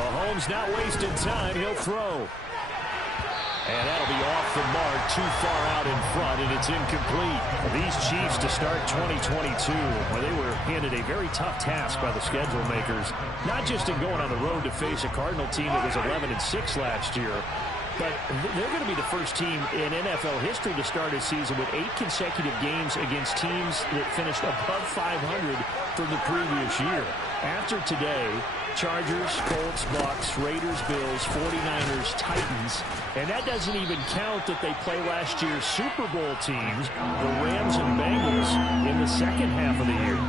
Mahomes not wasting time. He'll throw. And that'll be off the mark, too far out in front, and it's incomplete. These Chiefs to start 2022, where they were handed a very tough task by the schedule makers, not just in going on the road to face a Cardinal team that was 11-6 last year, but they're going to be the first team in NFL history to start a season with 8 consecutive games against teams that finished above 500 from the previous year. After today, Chargers, Colts, Bucks, Raiders, Bills, 49ers, Titans. And that doesn't even count that they play last year's Super Bowl teams, the Rams and Bengals, in the second half of the year.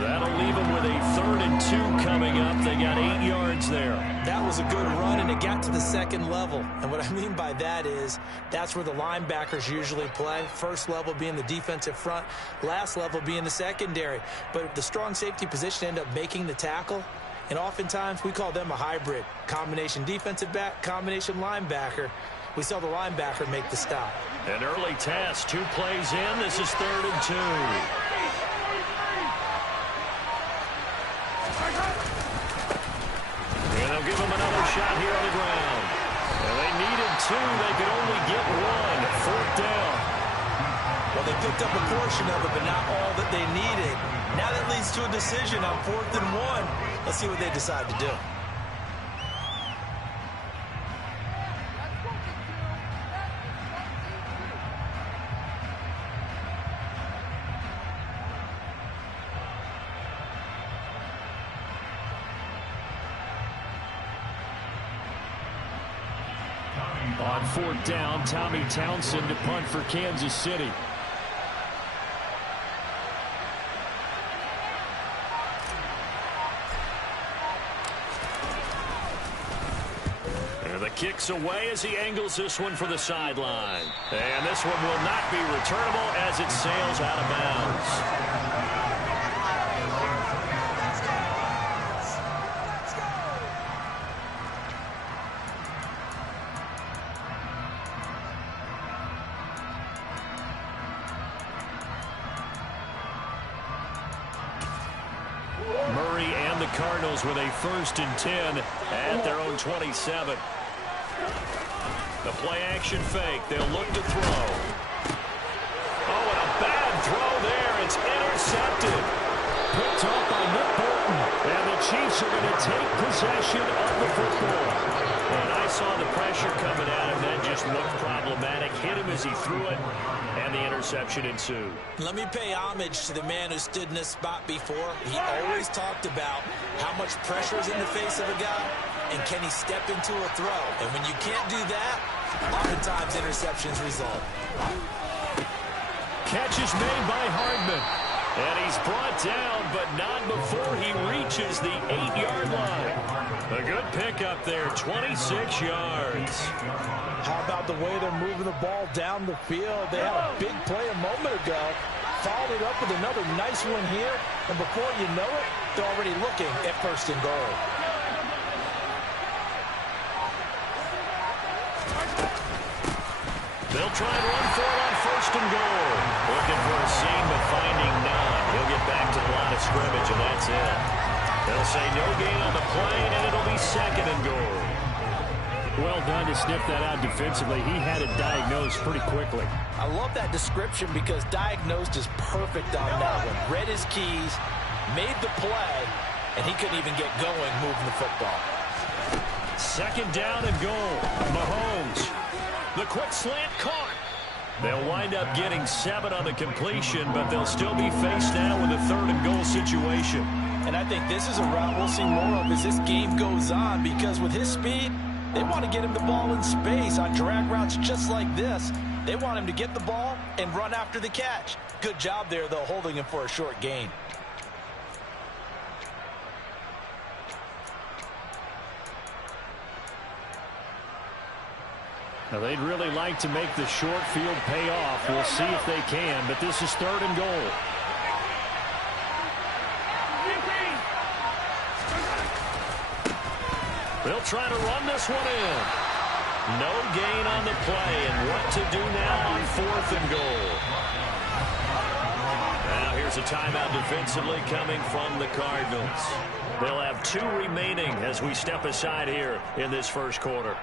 That'll leave them with a 3rd and 2 coming up. They got 8 yards there. That was a good run, and it got to the second level. And what I mean by that is that's where the linebackers usually play. First level being the defensive front, last level being the secondary. But the strong safety position ended up making the tackle. And oftentimes we call them a hybrid. Combination defensive back, combination linebacker. We saw the linebacker make the stop. An early task, 2 plays in. This is 3rd and 2. And they'll give him another shot here on the ground. And they needed 2. They could only get 1. 4th down. Well, they picked up a portion of it, but not all that they needed. Now that leads to a decision on 4th and 1. Let's see what they decide to do. On 4th down, Tommy Townsend to punt for Kansas City. And the kick's away as he angles this one for the sideline. And this one will not be returnable as it sails out of bounds. Murray and the Cardinals with a 1st and 10 at their own 27. The play-action fake. They'll look to throw. Oh, and a bad throw there. It's intercepted. Picked off by Nick Bolton. And the Chiefs are going to take possession of the football. And I saw the pressure coming at him. That just looked problematic. Hit him as he threw it. And the interception ensued. Let me pay homage to the man who stood in this spot before. He always talked about how much pressure is in the face of a guy, and can he step into a throw. And when you can't do that, oftentimes interceptions result. Catch is made by Hardman. And he's brought down, but not before he reaches the 8-yard line. A good pickup there, 26 yards. How about the way they're moving the ball down the field? They had a big play a moment ago. Followed it up with another nice one here. And before you know it, they're already looking at 1st and goal. They'll try and run for it on 1st and goal. Looking for a seam, but finding none. He'll get back to the line of scrimmage, and that's it. They'll say no gain on the play, and it'll be 2nd and goal. Well done to sniff that out defensively. He had it diagnosed pretty quickly. I love that description because diagnosed is perfect on that one. Read his keys, made the play, and he couldn't even get going moving the football. 2nd down and goal. Mahomes. The quick slant caught. They'll wind up getting 7 on the completion, but they'll still be faced now with a 3rd and goal situation. And I think this is a route we'll see more of as this game goes on, because with his speed, they want to get him the ball in space on drag routes just like this. They want him to get the ball and run after the catch. Good job there, though, holding him for a short gain. Now, they'd really like to make the short field pay off. We'll see if they can, but this is 3rd and goal. They'll try to run this one in. No gain on the play, and what to do now on 4th and goal. Now Now here's a timeout defensively coming from the Cardinals. They'll have 2 remaining as we step aside here in this first quarter.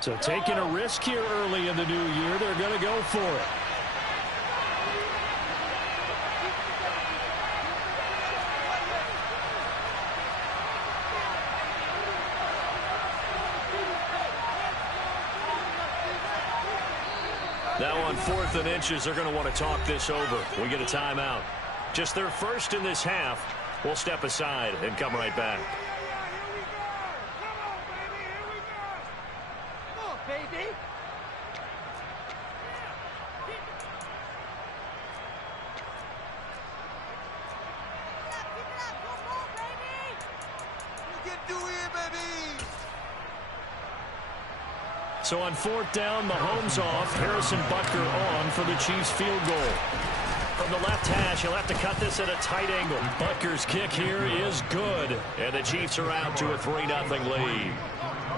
So taking a risk here early in the new year, they're going to go for it. Now on 4th and inches, they're going to want to talk this over. We get a timeout. Just their first in this half. We'll step aside and come right back. So on 4th down, Mahomes off. Harrison Butker on for the Chiefs field goal. From the left hash, he'll have to cut this at a tight angle. Butker's kick here is good. And the Chiefs are out to a 3-0 lead.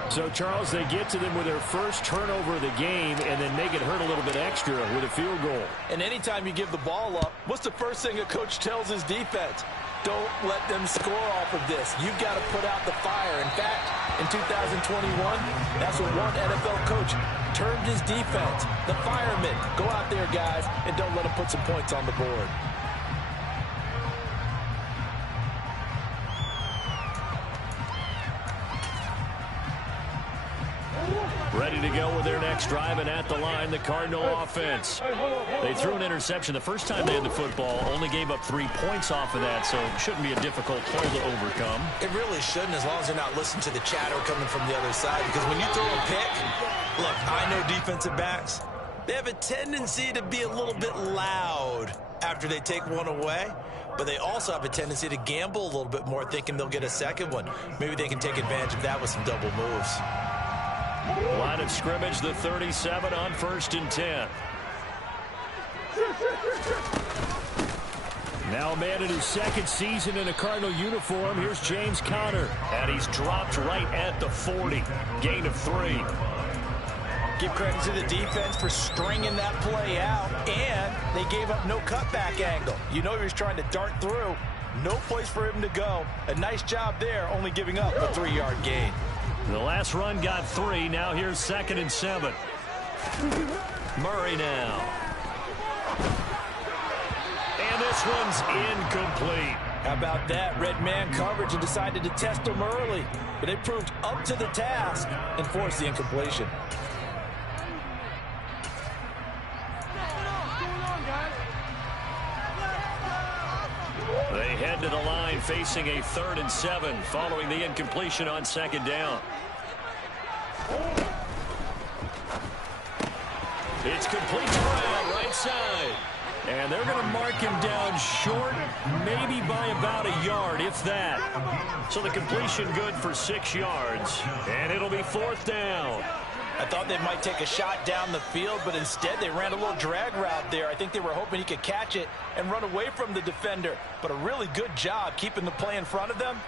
So, Charles, they get to them with their first turnover of the game and then make it hurt a little bit extra with a field goal. And anytime you give the ball up, what's the first thing a coach tells his defense? Don't let them score off of this. You've got to put out the fire. In fact, in 2021, that's what one NFL coach termed his defense. The firemen. Go out there, guys, and don't let them put some points on the board. Ready to go with their next drive, and at the line, the Cardinal offense. They threw an interception the first time they had the football, only gave up 3 points off of that, so it shouldn't be a difficult hole to overcome. It really shouldn't, as long as they're not listening to the chatter coming from the other side, because when you throw a pick, look, I know defensive backs, they have a tendency to be a little bit loud after they take one away, but they also have a tendency to gamble a little bit more, thinking they'll get a second one. Maybe they can take advantage of that with some double moves. Line of scrimmage, the 37 on 1st and 10. Now a man in his 2nd season in a Cardinal uniform. Here's James Conner. And he's dropped right at the 40. Gain of 3. Give credit to the defense for stringing that play out. And they gave up no cutback angle. You know he was trying to dart through. No place for him to go. A nice job there, only giving up a 3-yard gain. The last run got 3. Now here's 2nd and 7. Murray now. And this one's incomplete. How about that? Red man coverage and decided to test them early. But they proved up to the task and forced the incompletion. They head to the line facing a 3rd and 7 following the incompletion on 2nd down. It's complete to Brown, right side. And they're going to mark him down short, maybe by about a yard, if that. So the completion good for 6 yards. And it'll be 4th down. I thought they might take a shot down the field, but instead they ran a little drag route there. I think they were hoping he could catch it and run away from the defender. But a really good job keeping the play in front of them.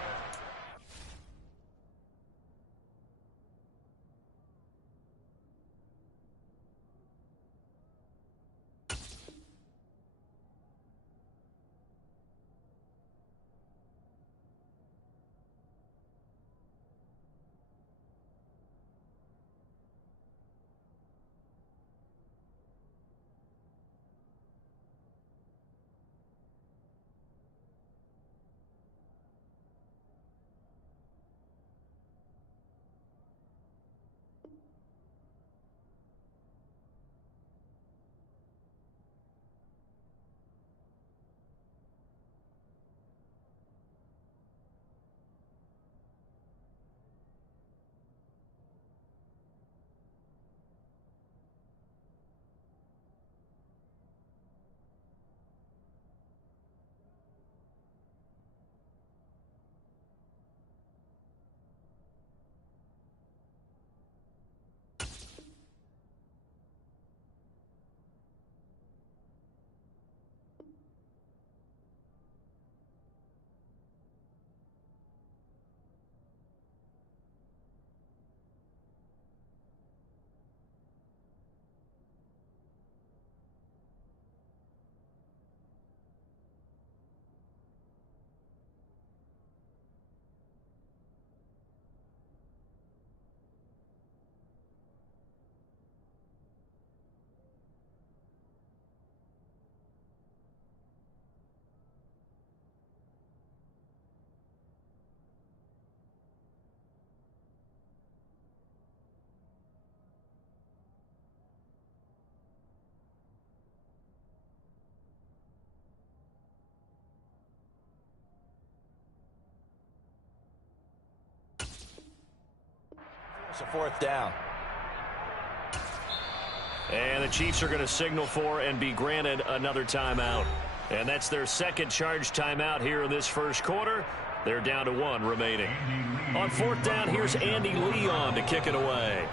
So fourth down. And the Chiefs are going to signal for and be granted another timeout. And that's their second charge timeout here in this first quarter. They're down to one remaining. On fourth down, here's Andy Leon to kick it away.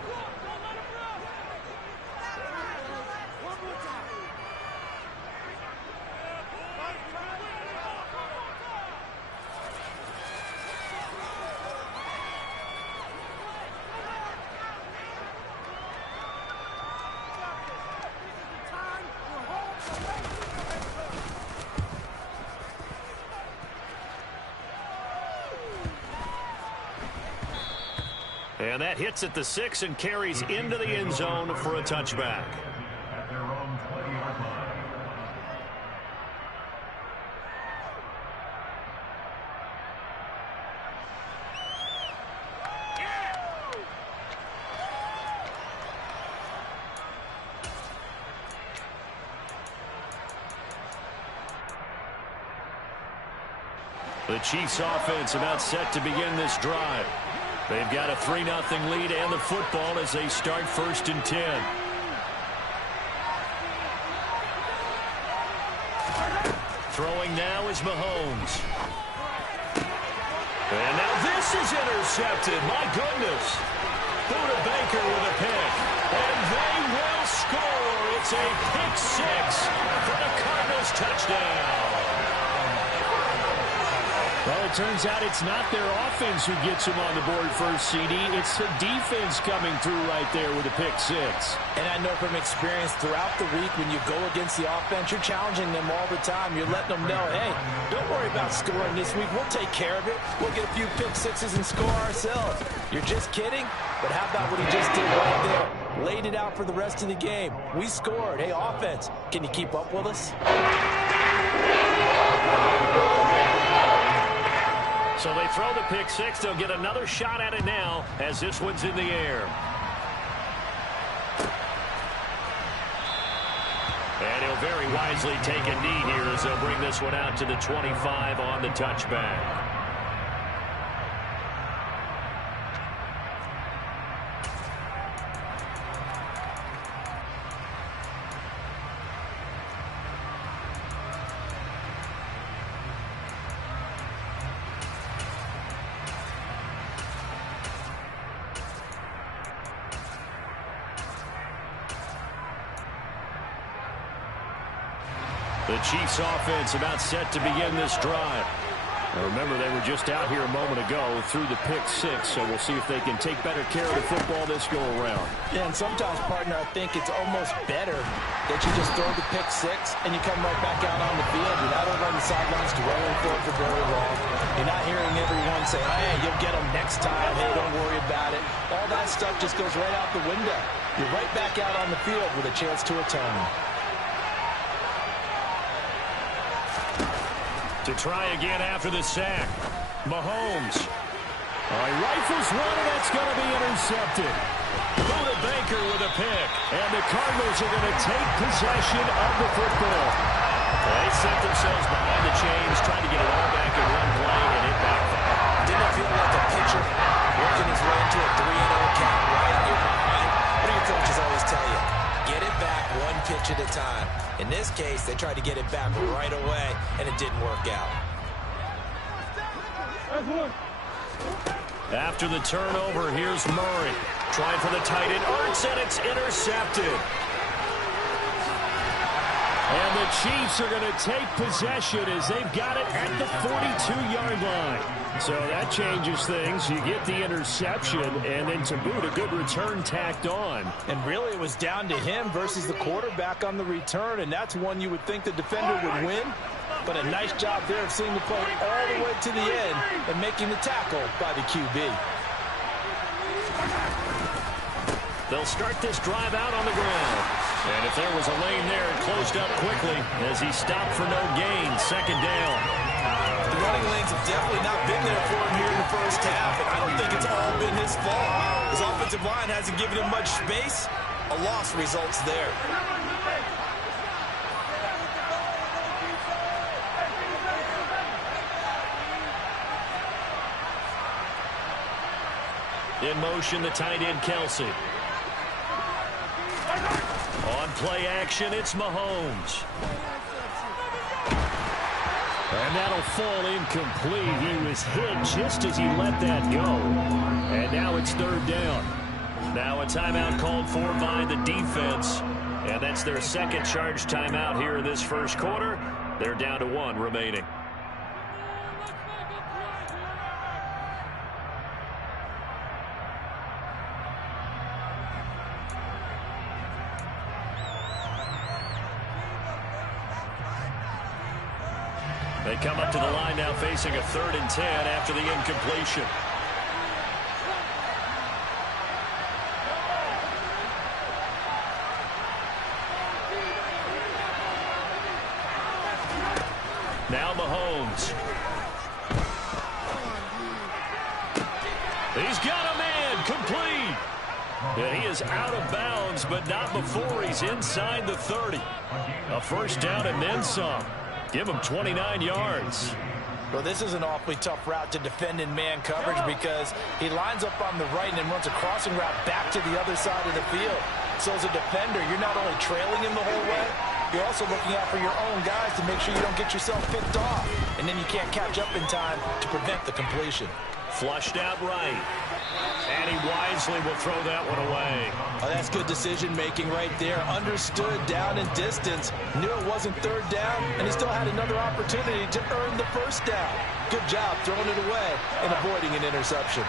And that hits at the 6 and carries into the end zone for a touchback. The Chiefs offense about set to begin this drive. They've got a 3-0 lead and the football as they start 1st and 10. Throwing now is Mahomes. And now this is intercepted. My goodness. Buda Baker with a pick. And they will score. It's a pick 6 for the Cardinals touchdown. Well, it turns out it's not their offense who gets them on the board first, CD. It's the defense coming through right there with a pick 6. And I know from experience throughout the week when you go against the offense, you're challenging them all the time. You're letting them know, hey, don't worry about scoring this week. We'll take care of it. We'll get a few pick 6s and score ourselves. You're just kidding? But how about what he just did right there? Laid it out for the rest of the game. We scored. Hey, offense, can you keep up with us? So they throw the pick 6. They'll get another shot at it now as this one's in the air. And he'll very wisely take a knee here as they'll bring this one out to the 25 on the touchback. The Chiefs offense about set to begin this drive. Now remember, they were just out here a moment ago through the pick 6, so we'll see if they can take better care of the football this go around. Yeah, and sometimes, partner, I think it's almost better that you just throw the pick 6 and you come right back out on the field. You're not over on the sidelines dwelling for it for very long. You're not hearing everyone say, hey, you'll get them next time. Hey, don't worry about it. All that stuff just goes right out the window. You're right back out on the field with a chance to atone. To try again after the sack. Mahomes. He rifles one, and that's going to be intercepted. Buda Baker with a pick. And the Cardinals are going to take possession of the football. They set themselves behind the chains, trying to get it all back in one play, and it backfired. Didn't it feel like a pitcher working his way into a 3-0 count right in your behind? What do your coaches always tell you? Get it back one pitch at a time. In this case, they tried to get it back right away, and it didn't work out. After the turnover, here's Murray. Trying for the tight end. Arts, and it's intercepted. And the Chiefs are going to take possession as they've got it at the 42-yard line. So that changes things. You get the interception, and then to boot, a good return tacked on. And really, it was down to him versus the quarterback on the return, and that's one you would think the defender would win. But a nice job there of seeing the play all the way to the end and making the tackle by the QB. They'll start this drive out on the ground. And if there was a lane there, it closed up quickly as he stopped for no gain. Second down. The running lanes have definitely not been there for him here in the first half, and I don't think it's all been his fault. His offensive line hasn't given him much space. A loss results there. In motion, the tight end, Kelsey. On play action, it's Mahomes. And that'll fall incomplete. He was hit just as he let that go. And now it's third down. Now a timeout called for by the defense. And that's their second charge timeout here in this first quarter. They're down to 1 remaining. They come up to the line now facing a 3rd and 10 after the incompletion. Now Mahomes. He's got a man, complete. And he is out of bounds, but not before he's inside the 30. A first down and then some. Give him 29 yards. Well, this is an awfully tough route to defend in man coverage because he lines up on the right and then runs a crossing route back to the other side of the field. So as a defender, you're not only trailing him the whole way, you're also looking out for your own guys to make sure you don't get yourself picked off. And then you can't catch up in time to prevent the completion. Flushed out right. And he wisely will throw that one away. Oh, that's good decision-making right there. Understood down and distance. Knew it wasn't third down, and he still had another opportunity to earn the first down. Good job throwing it away and avoiding an interception.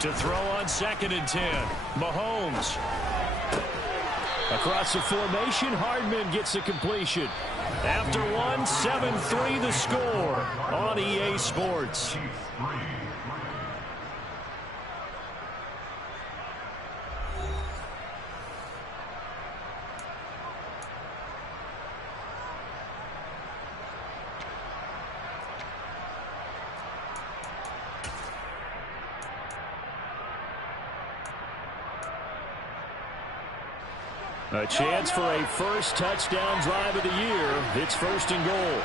To throw on 2nd and 10. Mahomes. Across the formation, Hardman gets a completion. After 1, 7-3 the score on EA Sports. A chance for a first touchdown drive of the year. It's 1st and goal.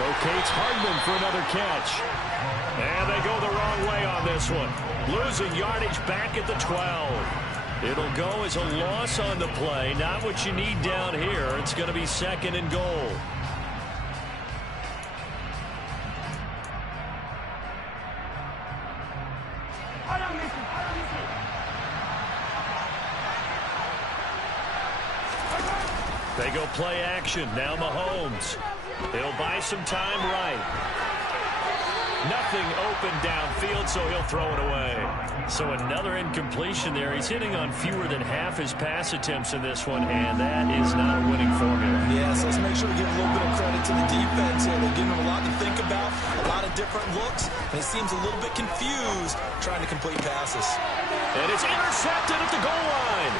Locates Hardman for another catch. And they go the wrong way on this one. Losing yardage back at the 12. It'll go as a loss on the play. Not what you need down here. It's going to be 2nd and goal. They go play action. Now Mahomes. He'll buy some time right. Nothing open downfield, so he'll throw it away. So another incompletion there. He's hitting on fewer than half his pass attempts in this one, and that is not a winning formula. Yeah, so let's make sure we give a little bit of credit to the defense here. They're giving him a lot to think about, a lot of different looks, and he seems a little bit confused trying to complete passes. And it's intercepted at the goal line.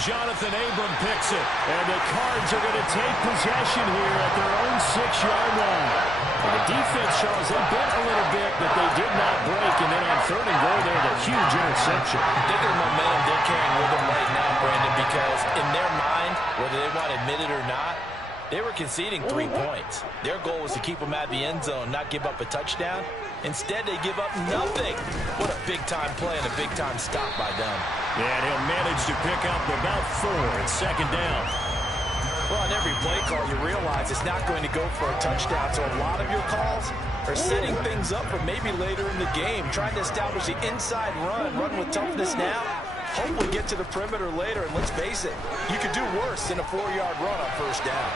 Jonathan Abram picks it, and the Cards are going to take possession here at their own 6-yard line. And the defense, Charles, they bent a little bit, but they did not break. And then on 3rd and goal, there's a huge interception. Think of the momentum they're carrying with them right now, Brandon, because in their mind, whether they want to admit it or not, they were conceding 3 points. Their goal was to keep them at the end zone, not give up a touchdown. Instead, they give up nothing. What a big-time play and a big-time stop by them. Yeah, and he'll manage to pick up about 4 at 2nd down. Well, on every play call, you realize it's not going to go for a touchdown. So a lot of your calls are setting things up for maybe later in the game, trying to establish the inside run with toughness now. Hope we get to the perimeter later, and let's face it, you could do worse than a 4-yard run on 1st down.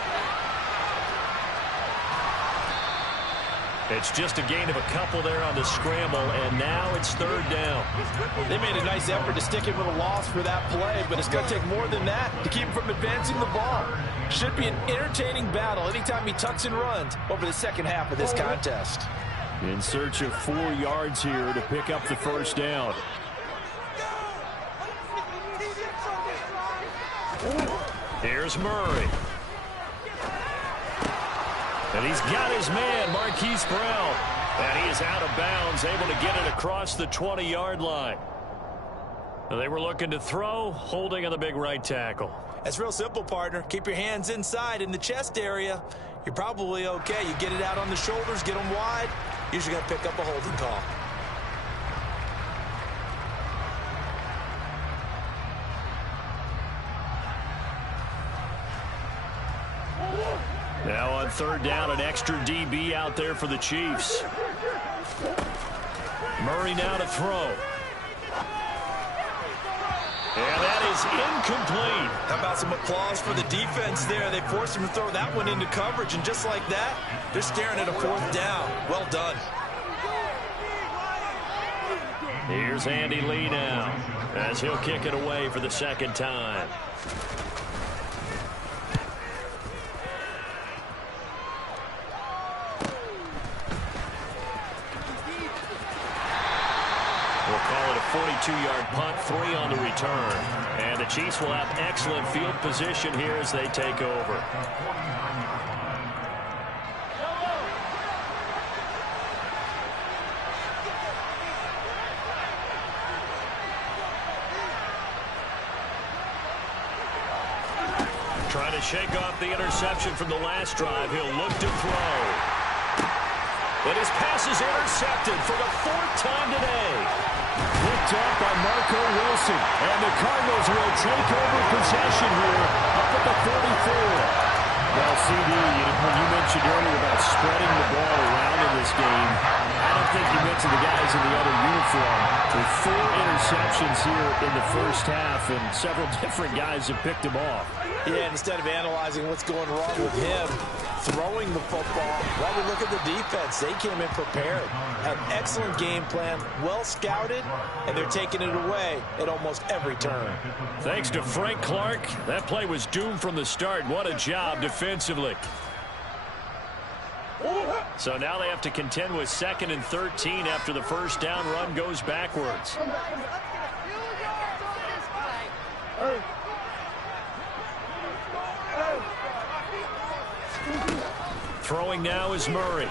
It's just a gain of a couple there on the scramble, and now it's 3rd down. They made a nice effort to stick him with a loss for that play, but it's going to take more than that to keep him from advancing the ball. Should be an entertaining battle anytime he tucks and runs over the second half of this contest. In search of 4 yards here to pick up the first down. Here's Murray. And he's got his man, Marquise Brown. And he is out of bounds, able to get it across the 20-yard line. They were looking to throw, holding on the big right tackle. It's real simple, partner. Keep your hands inside in the chest area. You're probably okay. You get it out on the shoulders, get them wide. Usually got to pick up a holding call. Now on third down, an extra DB out there for the Chiefs. Murray now to throw. And that is incomplete. How about some applause for the defense there? They forced him to throw that one into coverage, and just like that, they're staring at a fourth down. Well done. Here's Andy Lee now, as he'll kick it away for the second time. We'll call it a 42-yard punt, 3 on the return. And the Chiefs will have excellent field position here as they take over. Trying to shake off the interception from the last drive. He'll look to throw. And his pass is intercepted for the 4th time today. Picked up by Marco Wilson. And the Cardinals will take over possession here up at the 44. Well, CD, when you mentioned earlier about spreading the ball around in this game, I don't think you mentioned the guys in the other uniform. With 4 interceptions here in the first half, and several different guys have picked him off. Yeah, instead of analyzing what's going wrong with him throwing the football, while we look at the defense, they came in prepared. An excellent game plan, well scouted, and they're taking it away at almost every turn. Thanks to Frank Clark, that play was doomed from the start. What a job defensively. So now they have to contend with 2nd and 13 after the first down run goes backwards. Throwing now is Murray.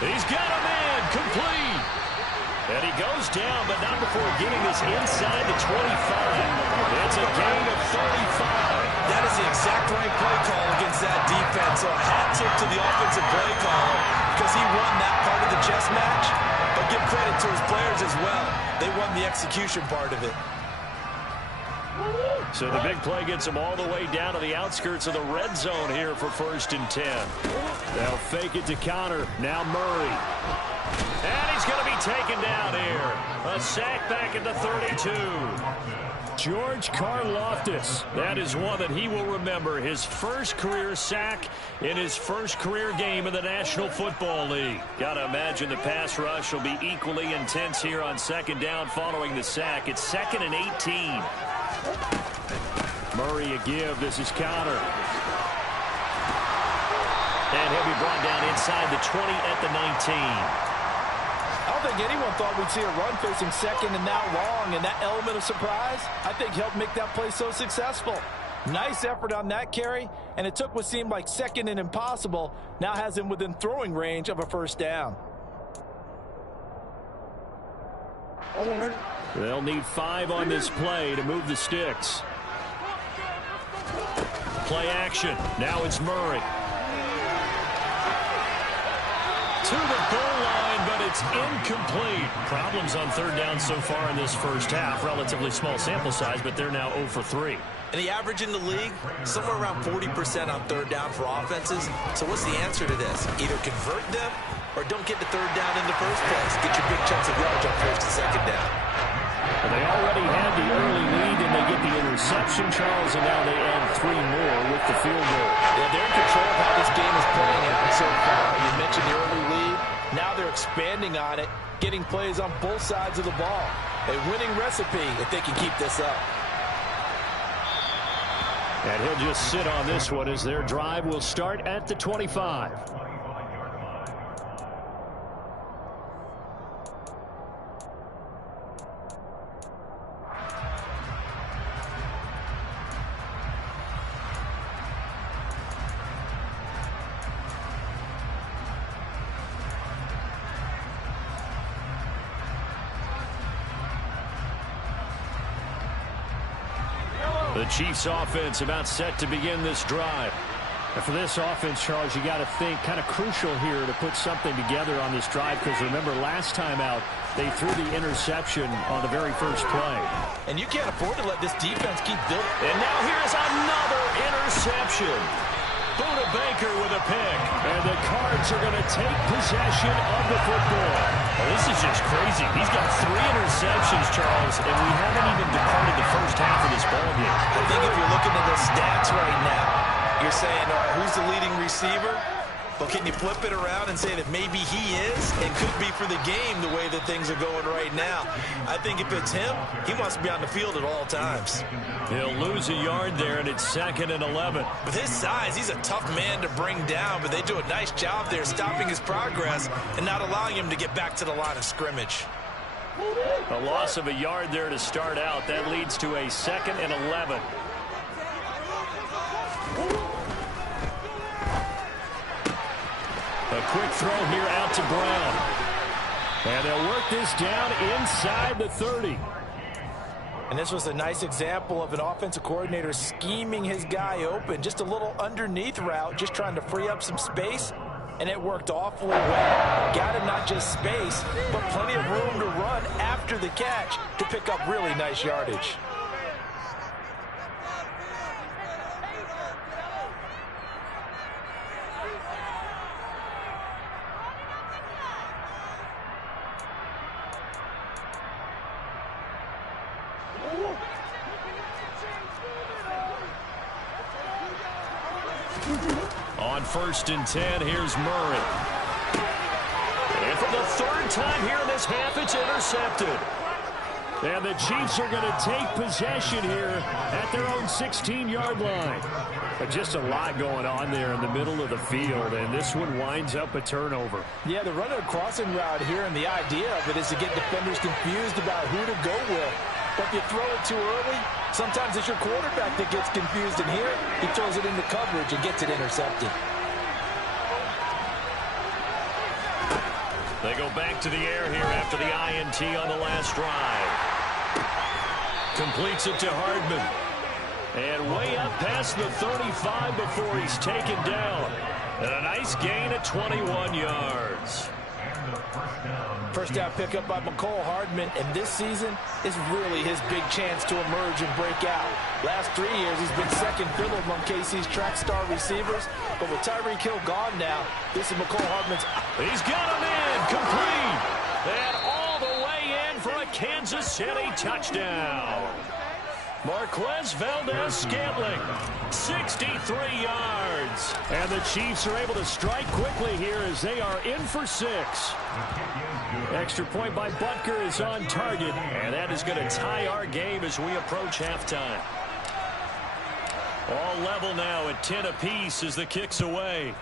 He's got a man, complete. And he goes down, but not before getting this inside the 25. It's a gain of 35. That is the exact right play call against that defense. So a hat tip to the offensive play caller because he won that part of the chess match. But give credit to his players as well. They won the execution part of it. So the big play gets him all the way down to the outskirts of the red zone here for 1st and 10. They'll fake it to counter. Now Murray. And he's going to be taken down here. A sack back at the 32. George Karlaftis. That is one that he will remember. His first career sack in his first career game in the National Football League. Got to imagine the pass rush will be equally intense here on 2nd down following the sack. It's 2nd and 18. Murray a give. This is counter. And he'll be brought down inside the 20 at the 19. I don't think anyone thought we'd see a run facing 2nd and that long, and that element of surprise, I think, helped make that play so successful. Nice effort on that carry, and it took what seemed like 2nd and impossible, now has him within throwing range of a 1st down. They'll need 5 on this play to move the sticks. Play action. Now it's Murray. To the goal line, but it's incomplete. Problems on 3rd down so far in this first half. Relatively small sample size, but they're now 0 for 3. And the average in the league, somewhere around 40% on 3rd down for offenses. So what's the answer to this? Either convert them or don't get to 3rd down in the first place. Get your big chunks of yardage on 1st and 2nd down. And they already had the early lead, and they get the interception, Charles, and now they add 3 more with the field goal. Yeah, they're in control of how this game is playing out so far. You mentioned the early lead. Now they're expanding on it, getting plays on both sides of the ball. A winning recipe if they can keep this up. And he'll just sit on this one as their drive will start at the 25. The Chiefs offense about set to begin this drive. And for this offense, Charles, you got to think kind of crucial here to put something together on this drive, because remember last time out they threw the interception on the very first play. And you can't afford to let this defense keep building. And now here's another interception. Buda Baker with a pick. And the Cards are going to take possession of the football. Well, this is just crazy. He's got 3 interceptions, Charles, and we haven't even departed the first half of this ballgame. I think if you're looking at the stats right now, you're saying, who's the leading receiver? But can you flip it around and say that maybe he is and could be for the game the way that things are going right now? I think if it's him, he wants to be on the field at all times. He'll lose a yard there, and it's 2nd and 11. With his size, he's a tough man to bring down, but they do a nice job there stopping his progress and not allowing him to get back to the line of scrimmage. A loss of a yard there to start out. That leads to a 2nd and 11. A quick throw here out to Brown. And they'll work this down inside the 30. And this was a nice example of an offensive coordinator scheming his guy open. Just a little underneath route, just trying to free up some space. And it worked awfully well. Got him not just space, but plenty of room to run after the catch to pick up really nice yardage. On 1st and 10, here's Murray. And for the 3rd time here in this half, it's intercepted. And the Chiefs are going to take possession here at their own 16-yard line. But just a lot going on there in the middle of the field, and this one winds up a turnover. Yeah, they're running a crossing route here, and the idea of it is to get defenders confused about who to go with. But if you throw it too early, sometimes it's your quarterback that gets confused, and here he throws it into coverage and gets it intercepted. They go back to the air here after the INT on the last drive. Completes it to Hardman. And way up past the 35 before he's taken down. And a nice gain at 21 yards. First down pickup by McCole Hardman, and this season is really his big chance to emerge and break out. Last 3 years, he's been second fiddle among KC's track star receivers, but with Tyreek Hill gone now, this is McCole Hardman's. He's got him in, complete, and all the way in for a Kansas City touchdown. Marquez Valdez-Scantling, 63 yards. And the Chiefs are able to strike quickly here as they are in for 6. Extra point by Butker is on target, and that is going to tie our game as we approach halftime. All level now at 10 apiece as the kick's away.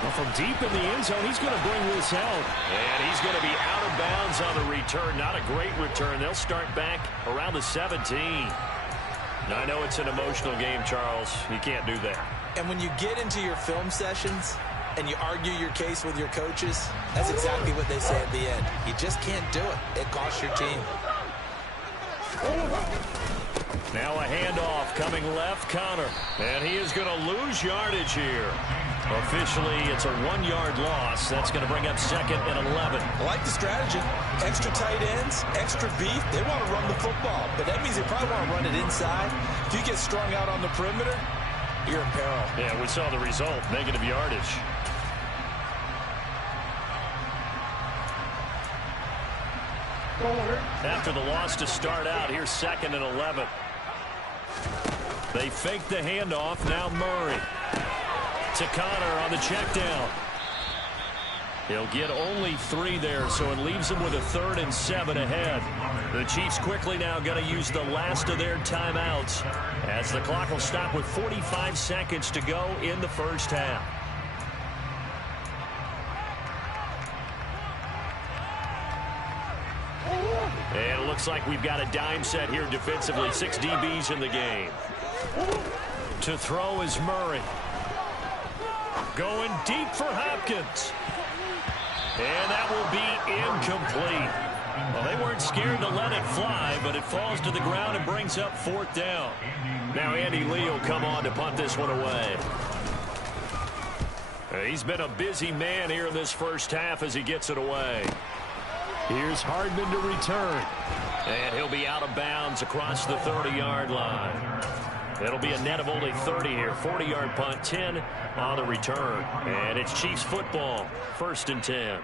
Well, from deep in the end zone, he's going to bring this out. And he's going to be out of bounds on the return. Not a great return. They'll start back around the 17. Now, I know it's an emotional game, Charles. You can't do that. And when you get into your film sessions and you argue your case with your coaches, that's exactly what they say at the end. You just can't do it. It costs your team. Now a handoff coming left, Connor. And he is going to lose yardage here. Officially, it's a 1-yard loss. That's going to bring up 2nd and 11. I like the strategy. Extra tight ends, extra beef. They want to run the football, but that means they probably want to run it inside. If you get strung out on the perimeter, you're in peril. Yeah, we saw the result, negative yardage. After the loss to start out, here's 2nd and 11. They fake the handoff. Now Murray to Connor on the check down. He'll get only 3 there, so it leaves him with a 3rd and 7 ahead. The Chiefs quickly now going to use the last of their timeouts as the clock will stop with 45 seconds to go in the first half. And it looks like we've got a dime set here defensively. 6 DBs in the game. To throw is Murray. Going deep for Hopkins. And that will be incomplete. Well, they weren't scared to let it fly, but it falls to the ground and brings up 4th down. Now Andy Lee will come on to punt this one away. He's been a busy man here in this first half as he gets it away. Here's Hardman to return. And he'll be out of bounds across the 30-yard line. It'll be a net of only 30 here. 40-yard punt, 10 on the return. And it's Chiefs football, 1st and 10.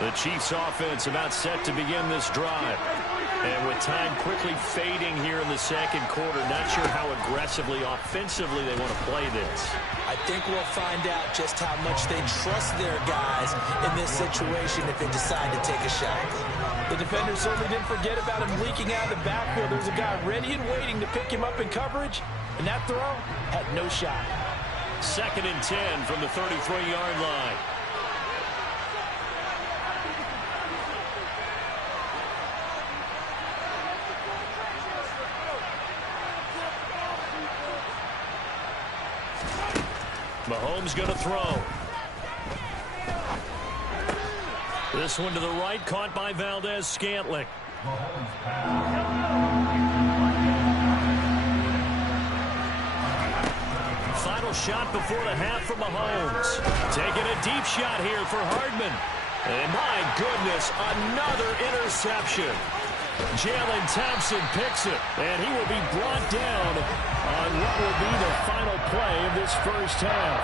The Chiefs offense about set to begin this drive. And with time quickly fading here in the second quarter, not sure how aggressively, offensively they want to play this. I think we'll find out just how much they trust their guys in this situation if they decide to take a shot. The defender certainly didn't forget about him leaking out of the backfield. There was a guy ready and waiting to pick him up in coverage, and that throw had no shot. 2nd and 10 from the 33-yard line. Mahomes going to throw. This one to the right, caught by Valdez-Scantling. Final shot before the half from Mahomes. Taking a deep shot here for Hardman. And my goodness, another interception. Jalen Thompson picks it, and he will be brought down on what will be the final play of this first half.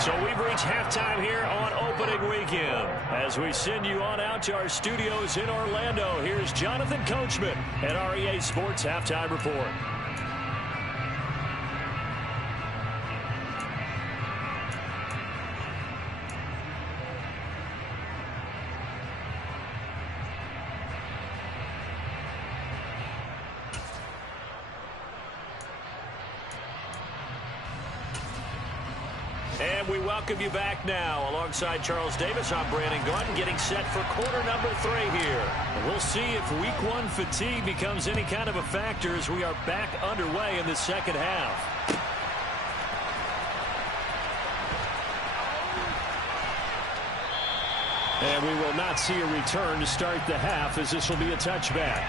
So we've reached halftime here on opening weekend. As we send you on out to our studios in Orlando, here's Jonathan Coachman at REA Sports Halftime Report. And we welcome you back now. Alongside Charles Davis, I'm Brandon Gaudin, getting set for quarter number 3 here. And we'll see if week 1 fatigue becomes any kind of a factor as we are back underway in the second half. And we will not see a return to start the half, as this will be a touchback.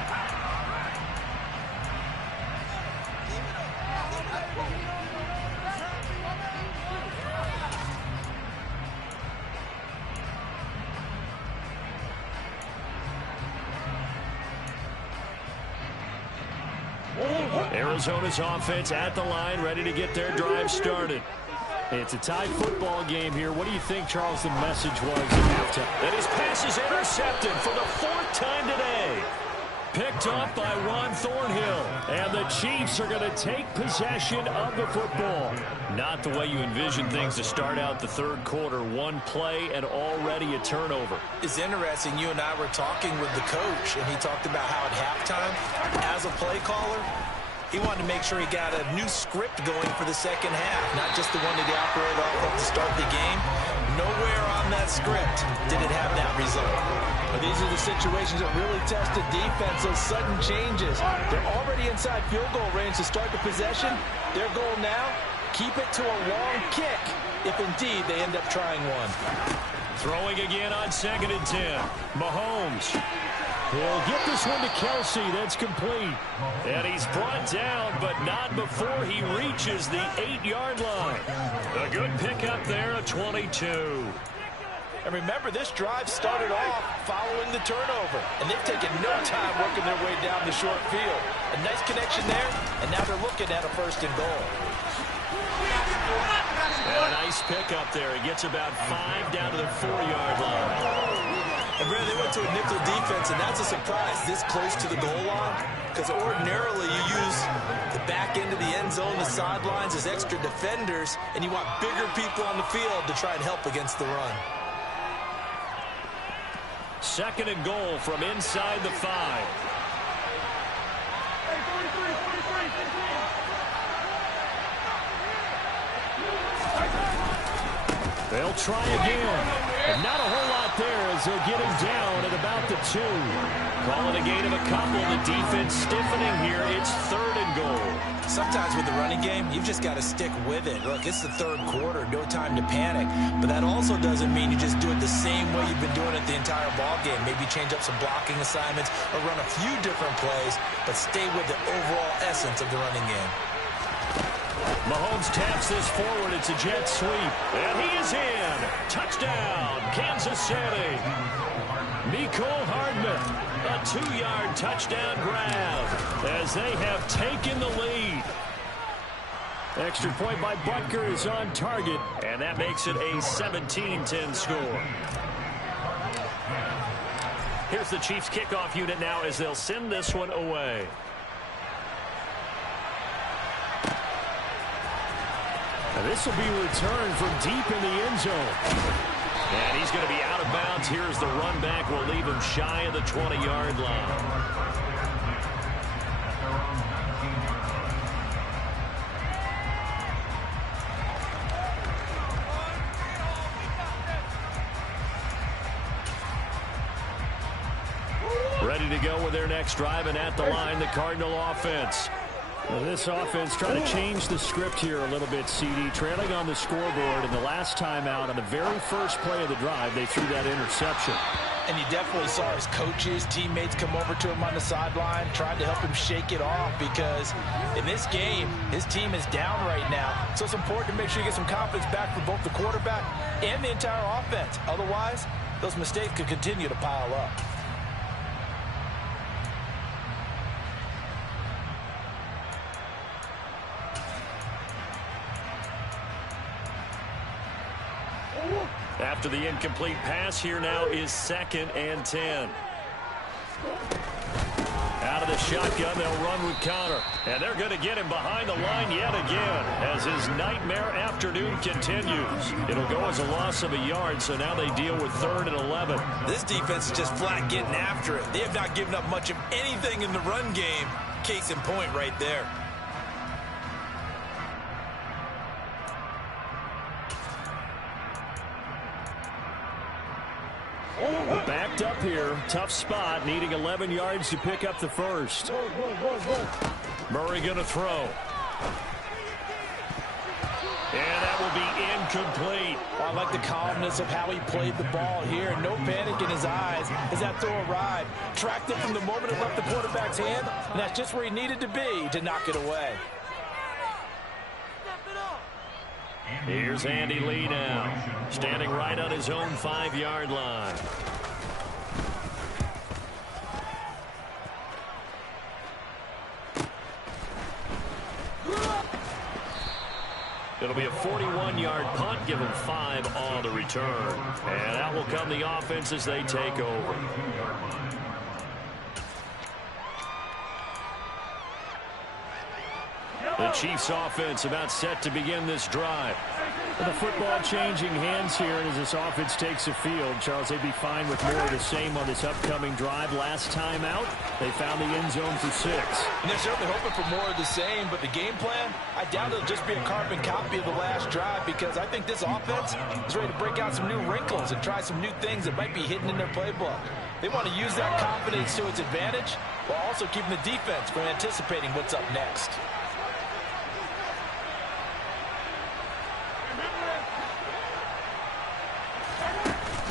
Arizona's offense at the line, ready to get their drive started. It's a tie football game here. What do you think, Charles, the message was at halftime? And his pass is intercepted for the 4th time today. Picked off by Juan Thornhill. And the Chiefs are going to take possession of the football. Not the way you envision things to start out the third quarter. One play and already a turnover. It's interesting. You and I were talking with the coach, and he talked about how at halftime, as a play caller, he wanted to make sure he got a new script going for the second half, not just the one that he operated off of to start the game. Nowhere on that script did it have that result. But these are the situations that really test the defense, those sudden changes. They're already inside field goal range to start the possession. Their goal now, keep it to a long kick if indeed they end up trying one. Throwing again on 2nd and 10. Mahomes. He'll get this one to Kelsey. That's complete. And he's brought down, but not before he reaches the 8-yard line. A good pickup there at 22. And remember, this drive started off following the turnover. And they've taken no time working their way down the short field. A nice connection there, and now they're looking at a 1st and goal. And a nice pickup there. He gets about 5 down to the 4-yard line. And Brad, they went to a nickel defense, and that's a surprise this close to the goal line, because ordinarily you use the back end of the end zone, the sidelines as extra defenders, and you want bigger people on the field to try and help against the run. 2nd and goal from inside the 5. They'll try again. And not a whole lot there as they'll get him down at about the 2. Call it a gain of a couple. The defense stiffening here. It's 3rd and goal. Sometimes with the running game, you've just got to stick with it. Look, it's the 3rd quarter. No time to panic. But that also doesn't mean you just do it the same way you've been doing it the entire ball game. Maybe change up some blocking assignments or run a few different plays, but stay with the overall essence of the running game. Mahomes taps this forward. It's a jet sweep. And he is in. Touchdown, Kansas City. Mecole Hardman, a 2-yard touchdown grab as they have taken the lead. Extra point by Butker is on target. And that makes it a 17-10 score. Here's the Chiefs kickoff unit now as they'll send this one away. And this will be returned from deep in the end zone. And he's going to be out of bounds. Here's the run back. We'll leave him shy of the 20-yard line. Ready to go with their next drive, and at the line, the Cardinal offense. Well, this offense trying to change the script here a little bit, CD. Trailing on the scoreboard, and the last time out on the very first play of the drive, they threw that interception. And you definitely saw his coaches, teammates come over to him on the sideline, trying to help him shake it off because in this game, his team is down right now. So it's important to make sure you get some confidence back for both the quarterback and the entire offense. Otherwise, those mistakes could continue to pile up. After the incomplete pass, here now is 2nd and 10. Out of the shotgun, they'll run with Conner. And they're going to get him behind the line yet again as his nightmare afternoon continues. It'll go as a loss of a yard, so now they deal with 3rd and 11. This defense is just flat getting after it. They have not given up much of anything in the run game. Case in point right there. Backed up here. Tough spot. Needing 11 yards to pick up the first. Murray going to throw. And that will be incomplete. I like the calmness of how he played the ball here. No panic in his eyes as that throw arrived. Tracked it from the moment it left the quarterback's hand, and that's just where he needed to be to knock it away. Here's Andy Lee now, standing right on his own 5-yard line. It'll be a 41-yard punt, give him 5 on the return. And that will come the offense as they take over. The Chiefs offense about set to begin this drive. The football changing hands here as this offense takes the field. Charles, they'd be fine with more of the same on this upcoming drive. Last time out, they found the end zone for 6. And they're certainly hoping for more of the same, but the game plan, I doubt it'll just be a carbon copy of the last drive because I think this offense is ready to break out some new wrinkles and try some new things that might be hidden in their playbook. They want to use that confidence to its advantage while also keeping the defense from anticipating what's up next.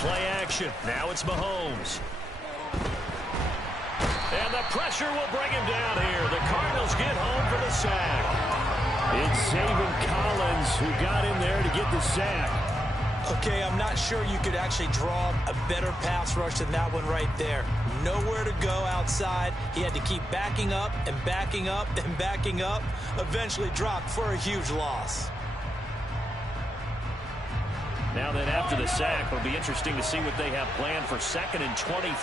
Play action. Now it's Mahomes. And the pressure will bring him down here. The Cardinals get home for the sack. It's Zaven Collins who got in there to get the sack. Okay, I'm not sure you could actually draw a better pass rush than that one right there. Nowhere to go outside. He had to keep backing up and backing up and backing up. Eventually dropped for a huge loss. Now then, after the sack, it'll be interesting to see what they have planned for 2nd and 23.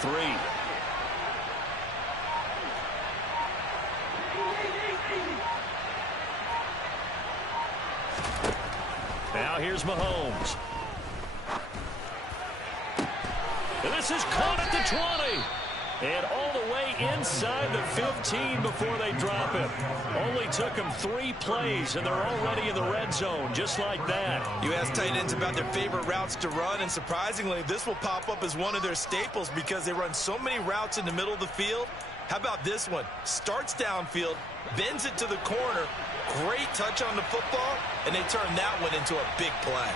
Now here's Mahomes. And this is caught at the 20. And all the way inside the 15 before they drop him. Only took them 3 plays, and they're already in the red zone, just like that. You ask tight ends about their favorite routes to run, and surprisingly, this will pop up as one of their staples because they run so many routes in the middle of the field. How about this one? Starts downfield, bends it to the corner, great touch on the football, and they turn that one into a big play.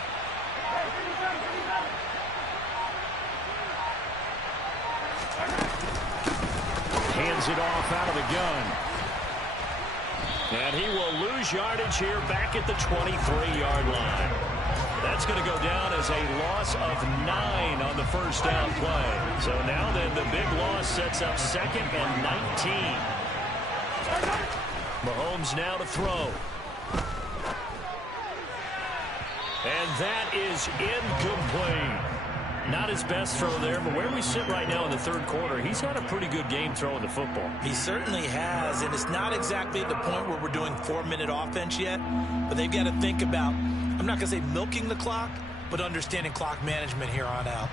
Hands it off out of the gun. And he will lose yardage here back at the 23-yard line. That's going to go down as a loss of 9 on the first down play. So now then the big loss sets up 2nd and 19. Mahomes now to throw. And that is incomplete. Not his best throw there, but where we sit right now in the third quarter, he's had a pretty good game throwing the football. He certainly has, and it's not exactly at the point where we're doing 4-minute offense yet, but they've got to think about, I'm not going to say milking the clock, but understanding clock management here on out.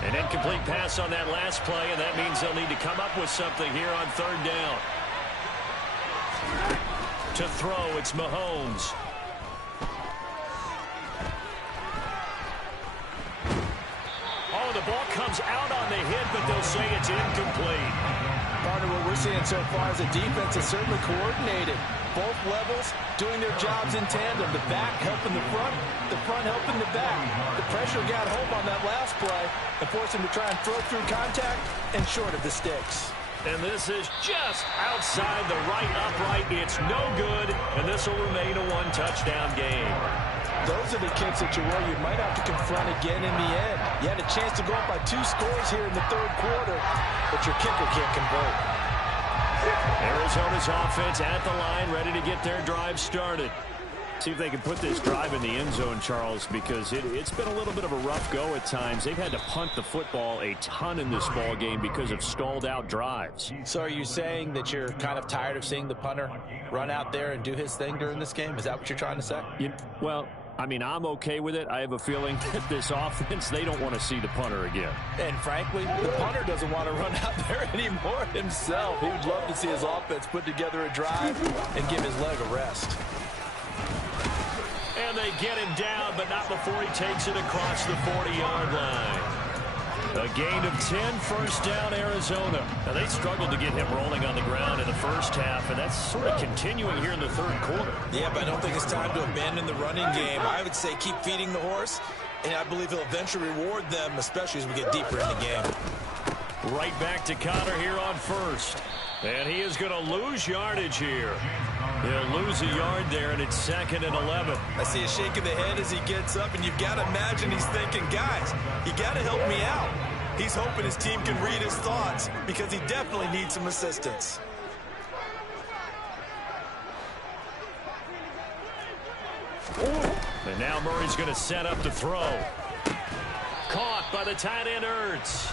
An incomplete pass on that last play, and that means they'll need to come up with something here on third down. To throw, it's Mahomes. Oh, the ball comes out on the hit, but they'll say it's incomplete. Part of what we're seeing so far is the defense is certainly coordinated. Both levels doing their jobs in tandem. The back helping the front helping the back. The pressure got home on that last play and forced him to try and throw through contact and short of the sticks. And this is just outside the right upright. It's no good, and this will remain a one-touchdown game. Those are the kicks that you worry you might have to confront again in the end. You had a chance to go up by 2 scores here in the third quarter, but your kicker can't convert. Arizona's offense at the line, ready to get their drive started. See if they can put this drive in the end zone, Charles, because it's been a little bit of a rough go at times. They've had to punt the football a ton in this ball game because of stalled-out drives. So are you saying that you're kind of tired of seeing the punter run out there and do his thing during this game? Is that what you're trying to say? Well, I mean, I'm okay with it. I have a feeling that this offense, they don't want to see the punter again. And frankly, the punter doesn't want to run out there anymore himself. He would love to see his offense put together a drive and give his leg a rest. And they get him down, but not before he takes it across the 40-yard line. A gain of 10, first down, Arizona. Now, they struggled to get him rolling on the ground in the first half, and that's sort of continuing here in the third quarter. Yeah, but I don't think it's time to abandon the running game. I would say keep feeding the horse, and I believe he'll eventually reward them, especially as we get deeper in the game. Right back to Connor here on first. And he is going to lose yardage here. He'll lose a yard there, and it's 2nd and 11. I see a shake of the head as he gets up, and you've got to imagine he's thinking, guys, you got to help me out. He's hoping his team can read his thoughts because he definitely needs some assistance. And now Murray's going to set up to throw. Caught by the tight end, Ertz.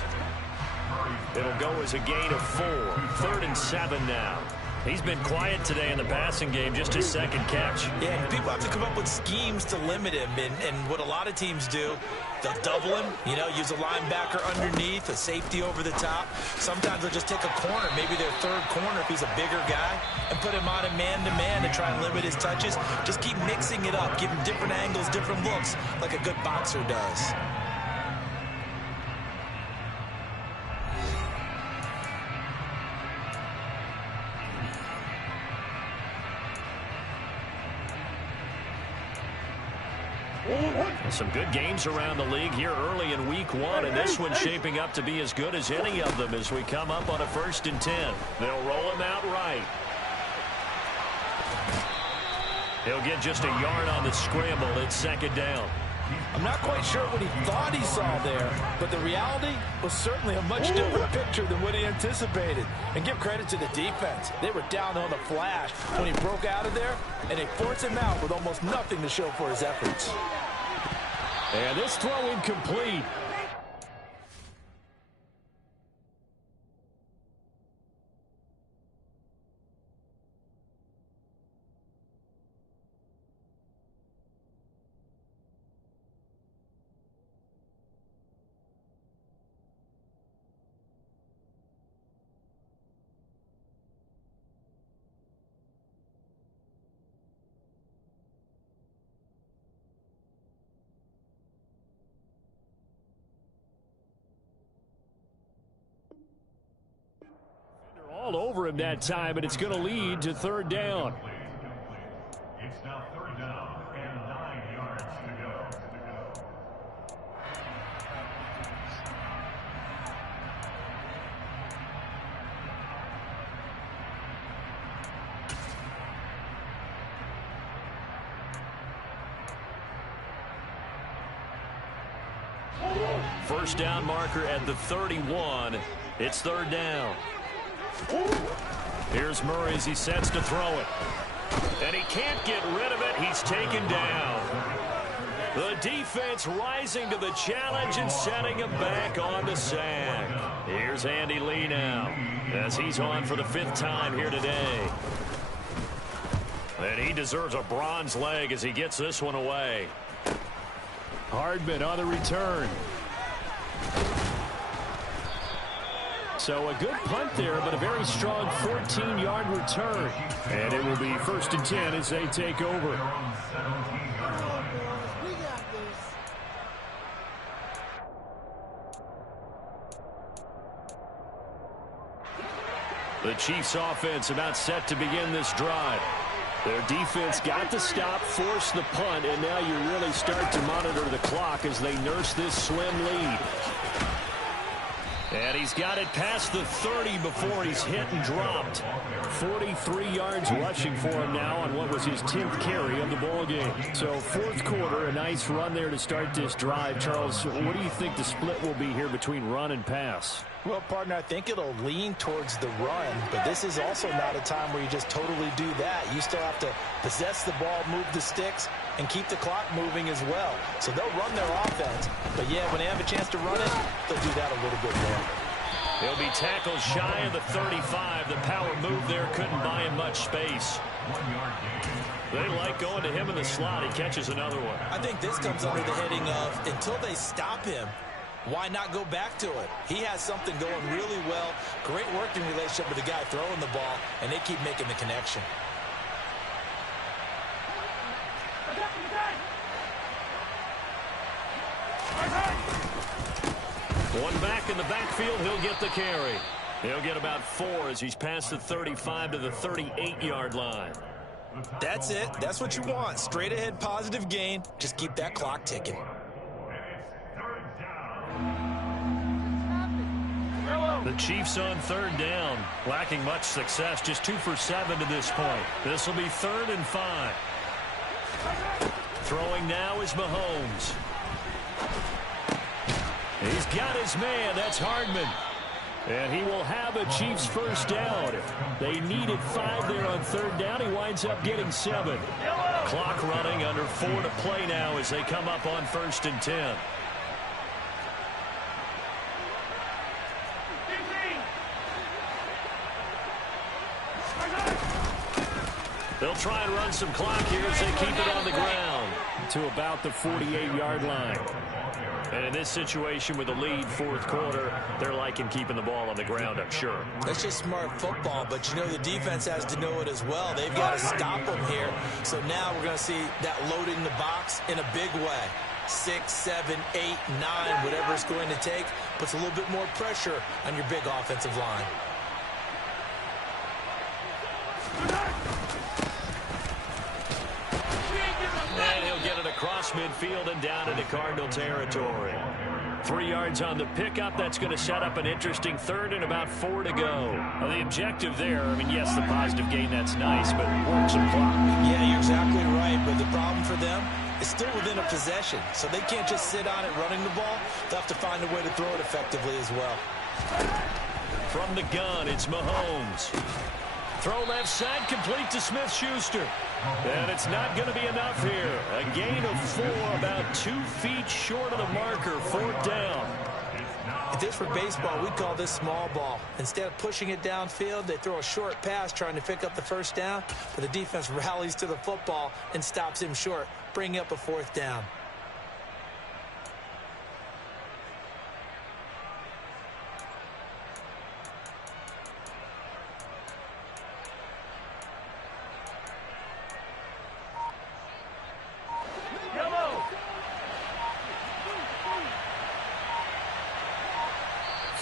It'll go as a gain of 4. 3rd and 7 now. He's been quiet today in the passing game, just his second catch. Yeah, and people have to come up with schemes to limit him, and what a lot of teams do, they'll double him, use a linebacker underneath, a safety over the top. Sometimes they'll just take a corner, maybe their third corner if he's a bigger guy, and put him on a man-to-man to try and limit his touches. Just keep mixing it up, give him different angles, different looks, like a good boxer does. Some good games around the league here early in week 1, and this one's shaping up to be as good as any of them as we come up on a 1st and 10. They'll roll him out right. He'll get just a yard on the scramble. It's 2nd down. I'm not quite sure what he thought he saw there, but the reality was certainly a much different picture than what he anticipated. And give credit to the defense. They were down on the flash when he broke out of there, and they forced him out with almost nothing to show for his efforts. And this throw incomplete. him that time, and it's going to lead to third down. It's now third down and 9 yards to go. First down marker at the 31. It's third down. Here's Murray as he sets to throw it. And he can't get rid of it. He's taken down. The defense rising to the challenge and setting him back on the sack. Here's Andy Lee now as he's on for the 5th time here today. And he deserves a bronze leg as he gets this one away. Hardman on the return. So a good punt there, but a very strong 14-yard return. And it will be 1st and 10 as they take over. The Chiefs offense about set to begin this drive. Their defense got the stop, forced the punt, and now you really start to monitor the clock as they nurse this slim lead. And he's got it past the 30 before he's hit and dropped. 43 yards rushing for him now on what was his 10th carry of the ball game. So 4th quarter, a nice run there to start this drive. Charles, what do you think the split will be here between run and pass? Well, partner, I think it'll lean towards the run, but this is also not a time where you just totally do that. You still have to possess the ball, move the sticks, and keep the clock moving as well. So they'll run their offense, but yeah, when they have a chance to run it, they'll do that a little bit more. He'll be tackled shy of the 35. The power move there couldn't buy him much space. They like going to him in the slot. He catches another one. I think this comes under the heading of until they stop him, why not go back to it? He has something going really well. Great working relationship with the guy throwing the ball, and they keep making the connection. One back in the backfield, he'll get the carry. He'll get about 4 as he's past the 35 to the 38-yard line. That's it. That's what you want. Straight ahead positive gain. Just keep that clock ticking. The Chiefs on 3rd down, lacking much success, just 2 for 7 to this point. This will be 3rd and 5. Throwing now is Mahomes. He's got his man, that's Hardman. And he will have a Chiefs first down. They needed 5 there on 3rd down. He winds up getting 7. Clock running, under 4 to play now as they come up on 1st and 10. They'll try and run some clock here as they keep it on the ground. To about the 48-yard line. And in this situation with the lead 4th quarter, they're liking keeping the ball on the ground, I'm sure. That's just smart football, but you know the defense has to know it as well. They've got to stop them here. So now we're going to see that loading the box in a big way. 6, 7, 8, 9, whatever it's going to take, puts a little bit more pressure on your big offensive line. And he'll get it across midfield and down into Cardinal territory. 3 yards on the pickup. That's going to set up an interesting 3rd and about 4 to go. Well, the objective there, I mean, yes, the positive gain, that's nice, but work some clock. Yeah, you're exactly right, but the problem for them is still within a possession, so they can't just sit on it running the ball. They'll have to find a way to throw it effectively as well. From the gun, it's Mahomes. Throw left side, complete to Smith-Schuster. And it's not going to be enough here. A gain of 4, about 2 feet short of the marker, 4th down. If this were baseball, we'd call this small ball. Instead of pushing it downfield, they throw a short pass trying to pick up the first down, but the defense rallies to the football and stops him short, bringing up a 4th down.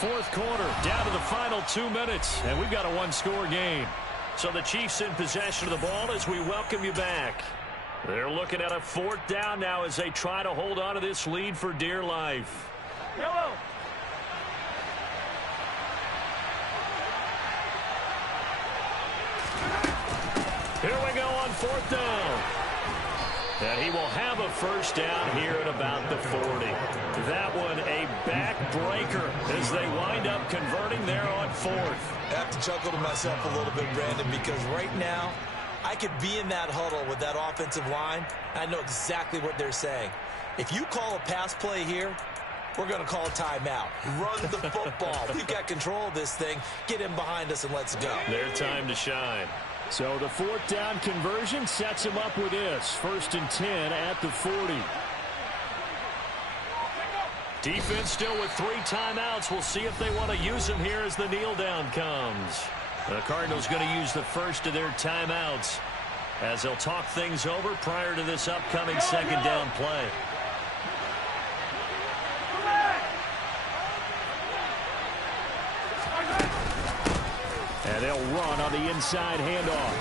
fourth quarter, down to the final 2 minutes, and we've got a one-score game. So the Chiefs in possession of the ball as we welcome you back. They're looking at a fourth down now as they try to hold on to this lead for dear life. Yellow. Here we go on fourth down. And he will have a first down here at about the 40. That one a backbreaker as they wind up converting there on fourth. I have to chuckle to myself a little bit, Brandon, because right now I could be in that huddle with that offensive line. I know exactly what they're saying. If you call a pass play here, we're going to call a timeout. Run the football. We've got control of this thing. Get in behind us and let's go. Their time to shine. So the fourth down conversion sets him up with this. 1st and 10 at the 40. Defense still with 3 timeouts. We'll see if they want to use them here as the kneel down comes. The Cardinals going to use the first of their timeouts as they'll talk things over prior to this upcoming second down play. And they'll run on the inside handoff.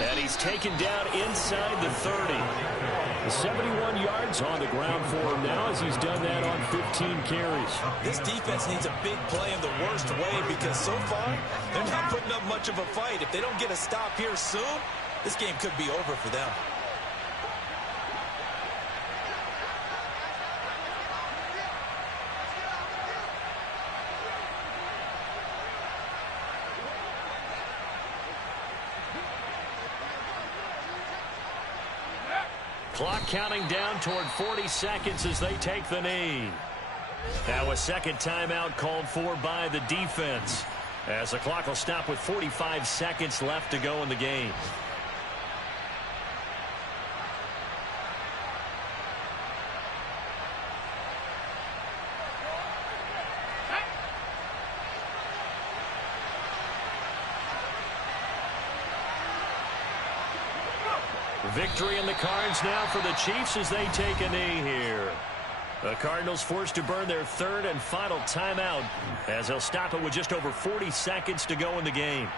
And he's taken down inside the 30. 71 yards on the ground for him now as he's done that on 15 carries. This defense needs a big play in the worst way because so far they're not putting up much of a fight. If they don't get a stop here soon, this game could be over for them. Clock counting down toward 40 seconds as they take the knee. Now a second timeout called for by the defense as the clock will stop with 45 seconds left to go in the game. Victory in the cards now for the Chiefs as they take a knee here. The Cardinals forced to burn their third and final timeout as they'll stop it with just over 40 seconds to go in the game.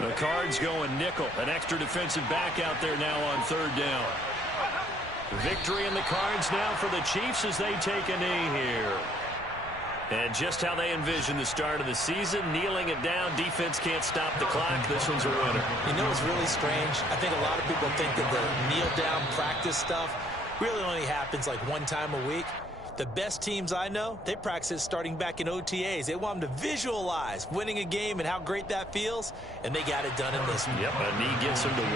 The Cards going nickel. An extra defensive back out there now on third down. Victory in the cards now for the Chiefs as they take a knee here. And just how they envision the start of the season, kneeling it down. Defense can't stop the clock. This one's a winner. You know what's really strange? I think a lot of people think that the kneel-down practice stuff really only happens like one time a week. The best teams I know, they practice starting back in OTAs. They want them to visualize winning a game and how great that feels, and they got it done in this one. Yep, a knee gets them to 1-0.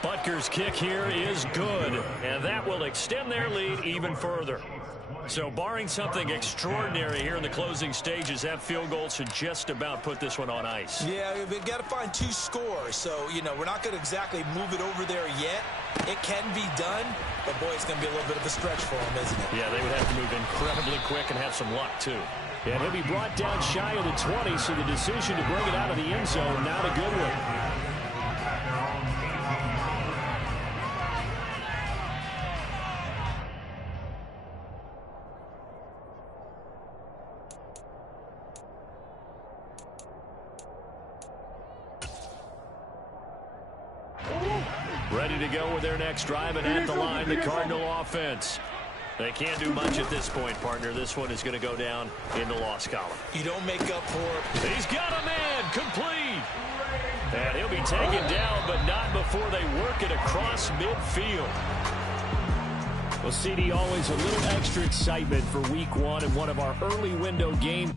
Butker's kick here is good, and that will extend their lead even further. So barring something extraordinary here in the closing stages, that field goal should just about put this one on ice. Yeah, we've got to find 2 scores. So, you know, we're not going to exactly move it over there yet. It can be done, but, boy, it's going to be a little bit of a stretch for them, isn't it? Yeah, they would have to move incredibly quick and have some luck, too. And he'll be brought down shy of the 20, so the decision to bring it out of the end zone, not a good one. Ready to go with their next drive, and at the line, the Cardinal offense. They can't do much at this point, partner. This one is going to go down in the loss column. You don't make up for it. He's got a man, complete. And he'll be taken down, but not before they work it across midfield. Well, CD, always a little extra excitement for week 1 and one of our early window games.